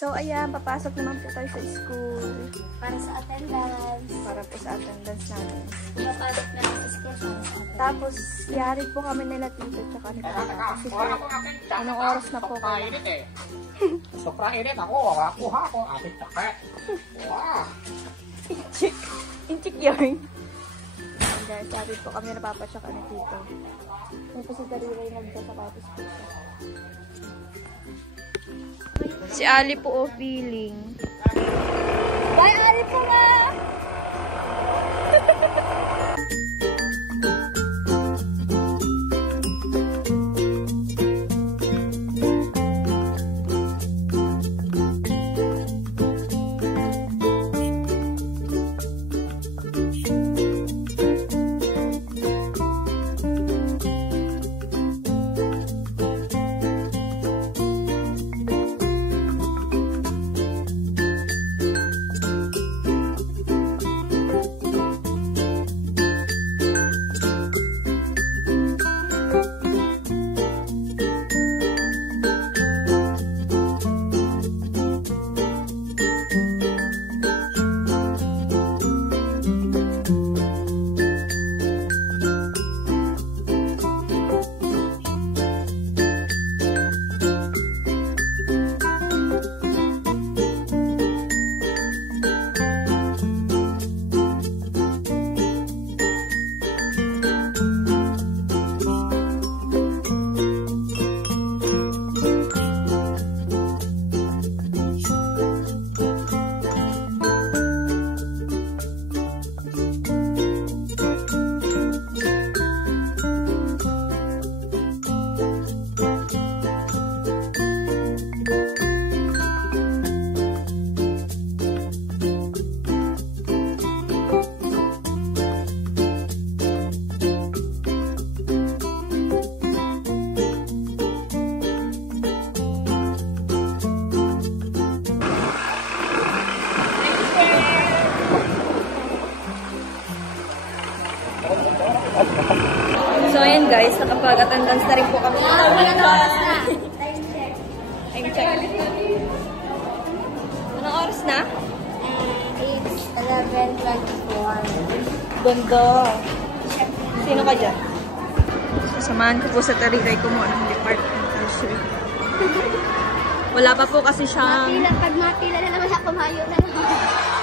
So, ayan, papasok naman po tayo sa school. Para sa attendance. Para po sa attendance natin. Pumapasok na sa school para sa attendance. Tapos, yari po kami nila tito tsaka ni Papa. Kasi po, anong oras na po kayo? Sobrang init ako. Kuha ako ating takit. Wow! Inchik. Inchik yarn. And then, sabi po kami na Papa tsaka ni tito. May po si Dariray nagsasapatos po siya. Si Ali po o feeling. Bye, Ali po nga! So, ayan guys, nakapag-attendance na rin po kami. Time check. Time check. Anong oras na? It's 11:24. Ganda. Sino ka dyan? Sasamahan ko po sa Tariray ko mo ng departmental shirt. Wala pa po kasi siyang... Pag mapila na naman ako, mayo na naman.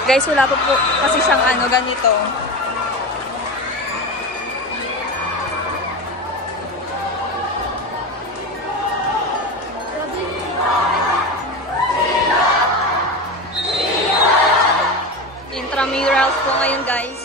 Guys, wala pa po kasi siyang ganito. Intramurals po ngayon, guys.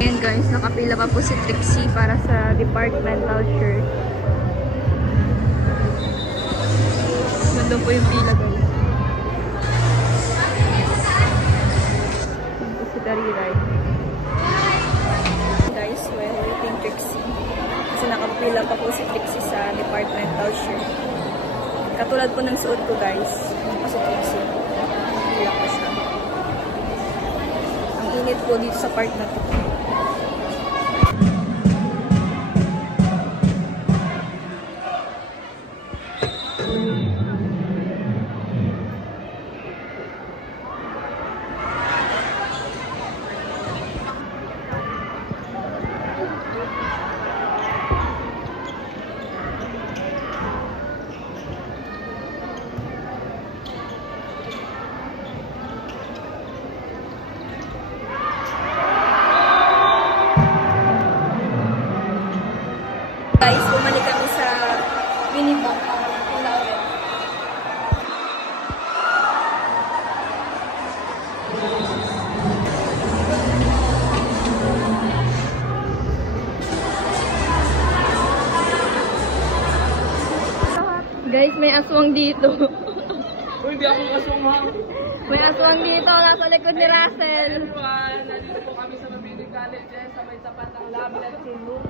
Ayan guys, nakapila pa po si Trixie para sa departmental shirt. Nandun po yung pila guys. Nandun po si Dariray. Guys, we're waiting Trixie. Kasi nakapila pa po si Trixie sa departmental shirt. Katulad po ng suot ko guys. Nandun po si Trixie. Nakapila po siya. Ang init po dito sa part na to. may aswang dito. Uy, hindi ako kasumang. May aswang dito, nasa likod ni Russell. Everyone, nandito po kami sa Mabini College sa may tapat ng laboratory room.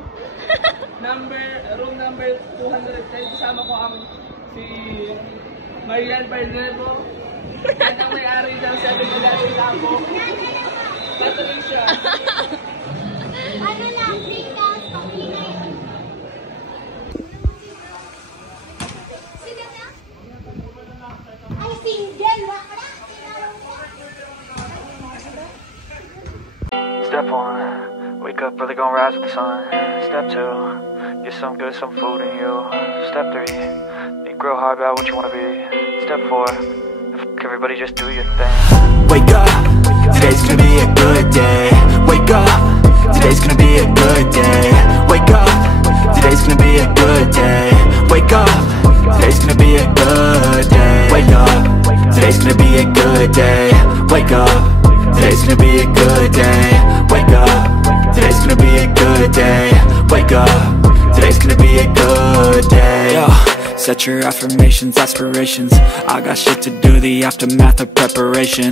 Room number 210. Kasama ko ang si Marian Barnevo. Yan ang may-ari ng 7-Eleven Labo. Patuloy siya. Ano lang, breakdance, pag-ingay. Sila na? Ay, single, waka na. Step 1, wake up early, gonna rise with the sun. Step 2, get some good, some food in you. Step 3, think real hard about what you wanna be. Step 4, fuck everybody, just do your thing. Wake up, today's gonna be a good day. Wake up, today's gonna be a good day. Wake up, today's gonna be a good day. Wake up, today's gonna be a good day. Wake up, today's gonna be a good day. Wake up, today's gonna be a good day. Wake up, today's gonna be a good day. Wake up, today's gonna be a good day. Yo, set your affirmations, aspirations. I got shit to do, the aftermath of preparation.